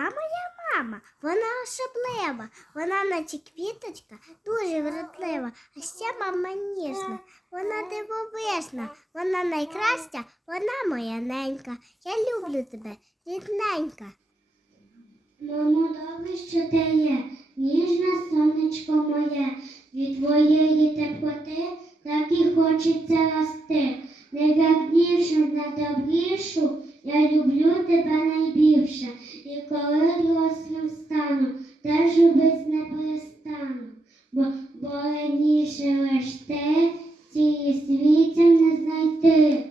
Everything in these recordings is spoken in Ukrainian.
Яка моя мама? Вона особлива, вона наче квіточка, дуже вродлива, а ще мама ніжна, вона дивовижна, вона найкраща, вона моя ненька. Я люблю тебе, рідненька. Мамо, добре, що ти є, ніжне сонечко моє, від твоєї теплоти так і хочеться рости. Найгарнішу, найдобрішу, я люблю тебе найбільше, і коли дорослим стану, теж любить не перестану, бо, бо раніше лиш ти цієї світі не знайти.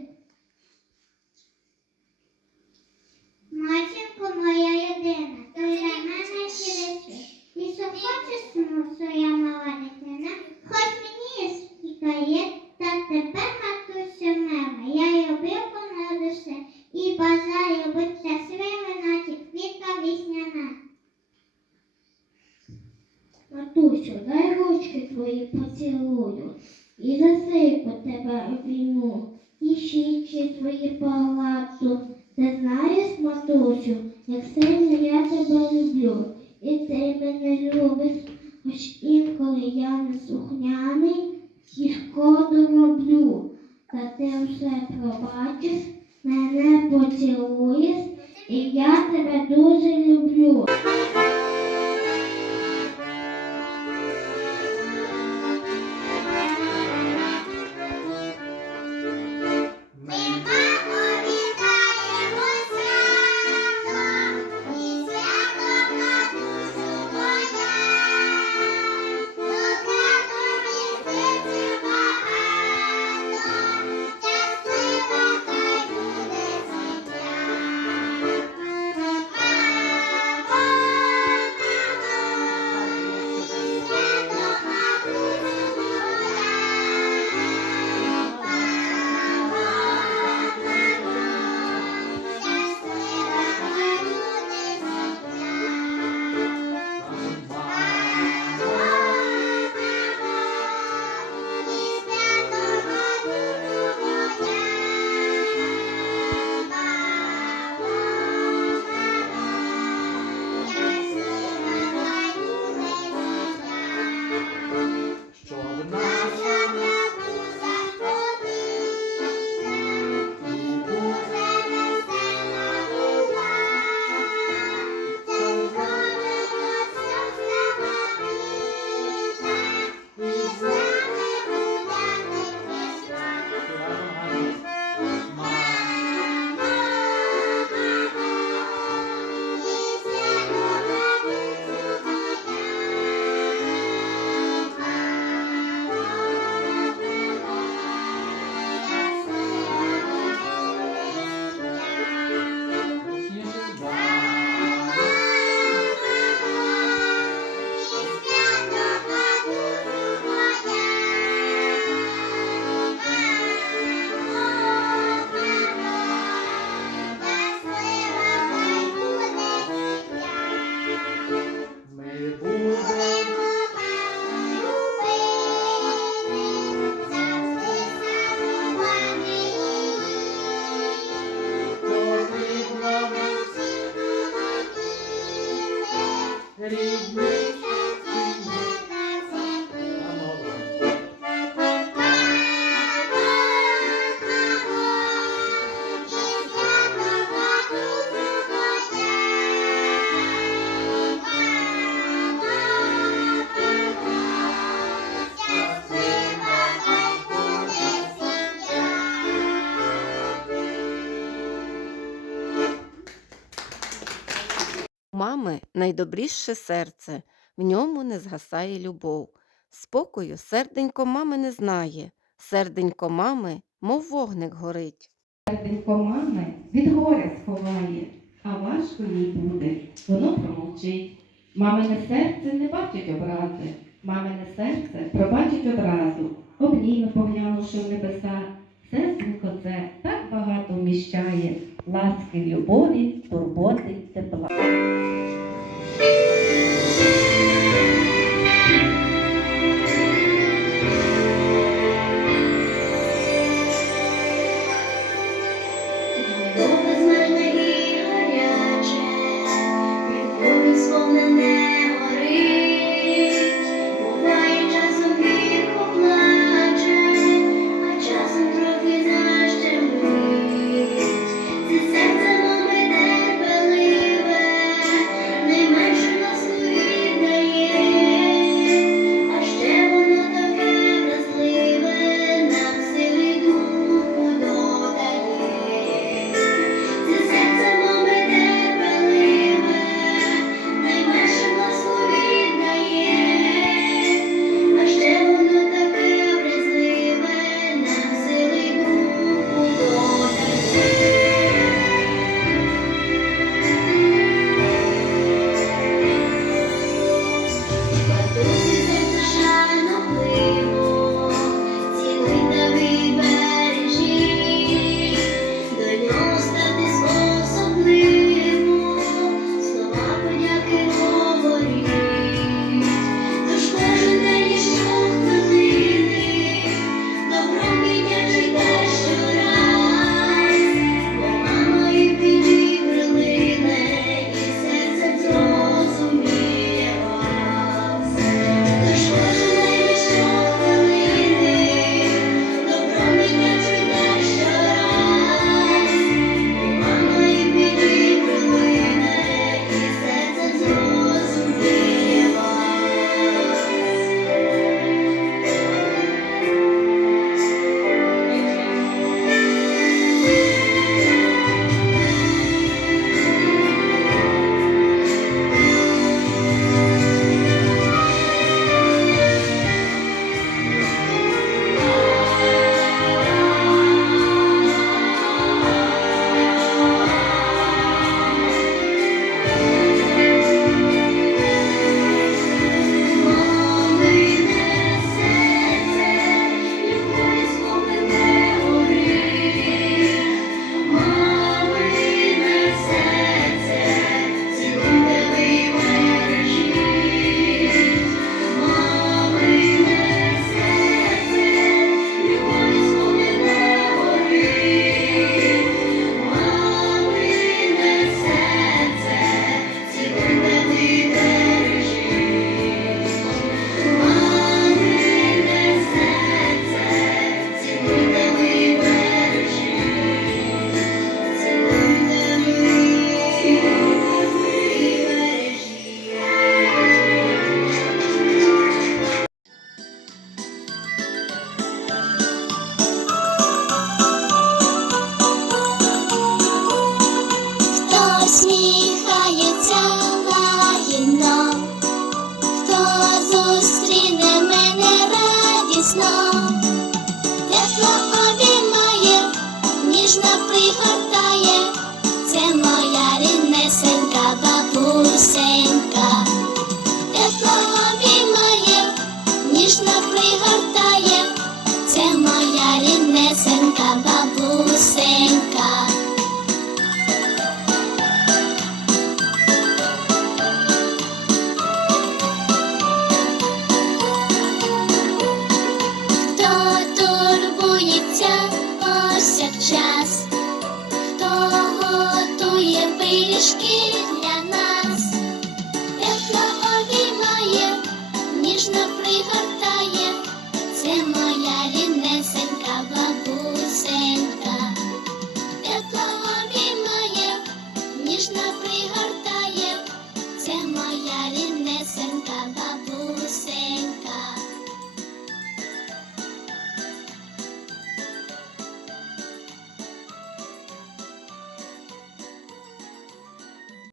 Матінко моя єдина, то й для мене цілий світ. І сохоче сну своя мала дитина, хоч мені і скільки є, та тебе, матусю мила, я люблю понадуся, і бажаю бути щасливим, наче квітка вісняна. Матусю, дай ручки твої поцілую, і за сику тебе обійму, і щічі твої погладжу. Ти знаєш, матусю, як сильно я тебе люблю, і ти мене любиш, хоч інколи я не слухняний і шкоду роблю. Та ти все пробачиш, мене поцілуєш, і я тебе дуже люблю. вами найдобріше серце, в ньому не згасає любов. Спокою серденько мами не знає, серденько мами, мов вогник горить. Серденько мами від горя сховає, а важко їй буде, воно промовчить. Мамине серце не бачить образи, мамине серце пробачить одразу, обніме, поглянувши в небеса. Серденько це так багато вміщає, ласки любові.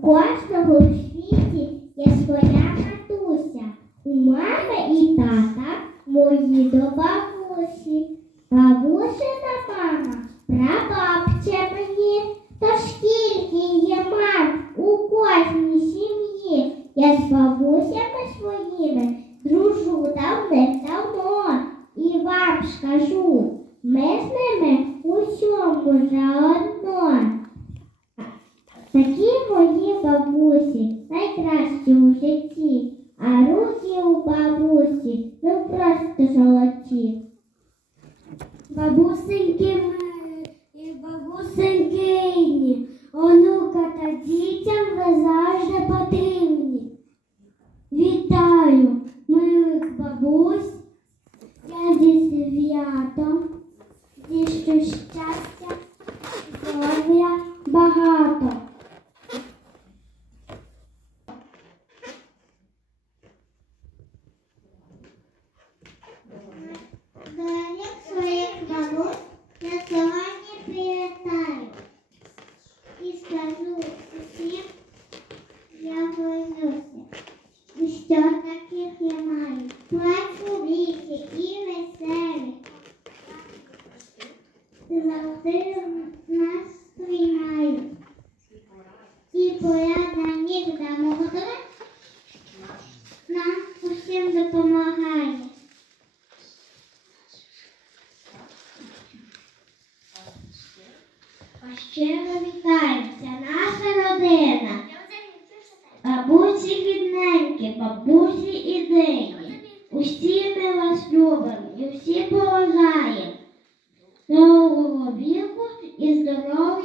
кожного в світі є своя матуся. У мами і тата мої до бабусі. Бабуся та мама прабабче мені. То скільки є мам у кожній сім'ї. Я з бабусями своїми дружу давне-давно. І вам скажу, ми з ними усьому заодно. Такі мої бабусі найкращі у житті, а руки у бабусі ну просто золоті. Бабусеньки ми і бабусенькині, онука та дітям ви завжди потрібні. Вітаю, милих бабусь, я зі святом, зі щастя, здоров'я багато. Дорогих своїх бабусь я сьогодні привітаю і скажу усім, я горжуся, що таких я маю. Працьовиті і веселі. Завжди нас приймають. І поряд віку и здоров'я.